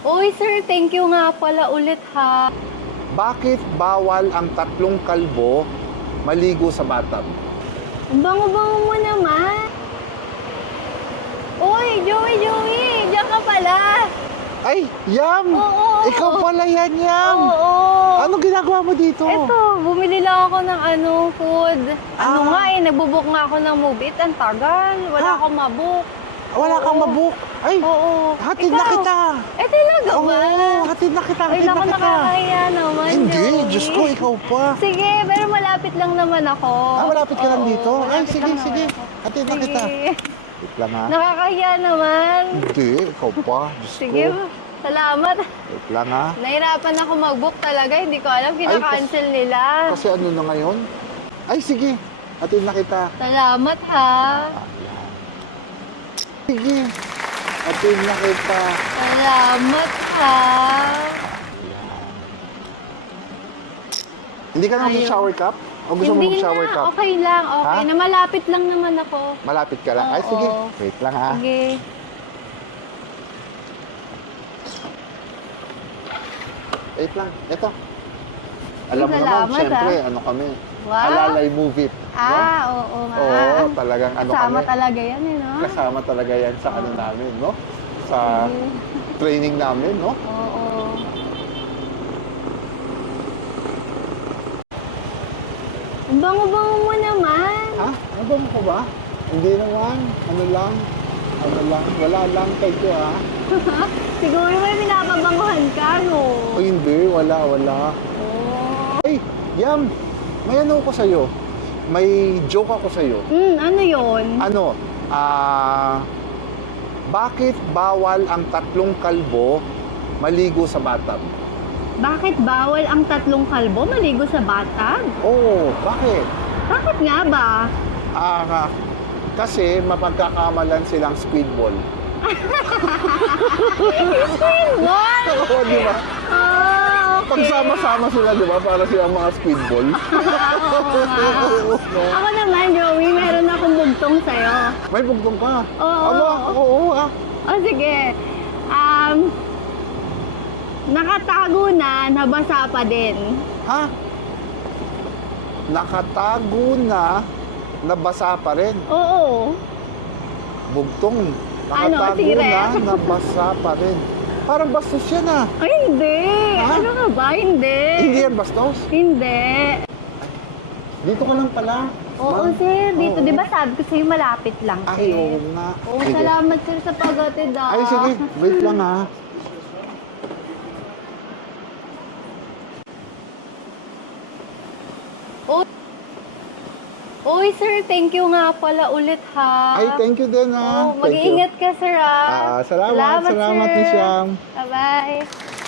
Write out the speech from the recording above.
Uy, sir, thank you nga pala ulit ha. Bakit bawal ang tatlong kalbo maligo sa bathtub? Ang bango-bango mo naman. Uy, Joey, diyan ka pala. Ay, Yam! Oo. Ikaw pala yan, Yam! Oo. Anong ginagawa mo dito? Eto, bumili lang ako ng food. Ah. Nagbubook nga ako ng movie. Ang tagal. Wala Ha? akong mabook. Wala kang Oo. mabook. Ay, Oo. hatid na Ikaw? kita. Talaga Oo, ba? hatid na kita, Ay, hatid na naku, kita. nakakahiya naman, Hindi, Joey. Diyos ko, ikaw pa. Sige, pero malapit lang naman ako. Malapit ka lang Oo, dito? Ay, malapit sige, lang naman sige. ako. Hatid na Sige. kita. Wait lang ha. Nakakahiya naman. Hindi, ikaw pa. Diyos Sige, ko. salamat. Wait lang ha. Nahirapan ako mag-book talaga. Hindi ko alam, kinakancel nila. Kasi ano na ngayon? Ay, sige. Hatid na kita. Salamat ha. Sige. Hatid na kita. Salamat ha. Hindi ka na Ayun. mag-shower cup? O gusto mo Hindi mag-shower na, cup? okay lang, okay Ha? na. Malapit lang naman ako. Malapit ka lang. Ay, Oo. sige. Wait lang ha. Sige. Wait lang. Ito. Alam mo naman, Salamat, syempre, ano kami? Wow. Alalay movie. Oo nga. Oo, talagang ano Kasama kami. talaga yan no? Kasama talaga yan sa ano namin, no? Sa Sige. training namin, no? Oo. Ang bango-bango mo naman. Ha? Ano mo ko ba? Hindi naman. Ano lang? Wala lang. Thank you, ha? Siguro may pinapabanguhan ka, no? O hindi, wala. Oo. Ay, Yam! May ano ko sa'yo. May joke ako sa'yo. Ano yon? Ano? Bakit bawal ang tatlong kalbo maligo sa bathtub? Bakit bawal ang tatlong kalbo maligo sa bathtub? Oo, bakit? Bakit nga ba? Kasi mapagkakamalan silang speedball. What? Oo, di ba? Okay. Pagsama-sama sila, di ba? Para silang mga speedball. Oo, no? Ako naman, Joey, meron akong bugtong sa'yo. May bugtong ka. Oo. Aba, oo, ah. O sige. Nakatago na, nabasa pa din. Ha? Nakatago na, nabasa pa rin. Oo. Bugtong. Ano, Nakatago sige. na, nabasa pa rin. Parang bastos yan, ah. Ay, hindi. Ha? Ano nga ba? Hindi. Hindi yan bastos. Hindi. Dito ka lang pala. Oo, Ma'am. sir. Dito, Oo. di ba sabi ko sa'yo malapit lang, Ay, sir? oo nga. Oo, Sige. salamat, sir, sa pag-atid, ah. Ay, sige. Wait lang, ha. Uy, sir, thank you nga pala ulit, ha. Ay, thank you din, ha. Oo, Thank you. mag-iingat ka, sir, ah. Salamat, sir. Miss Yam. Bye-bye.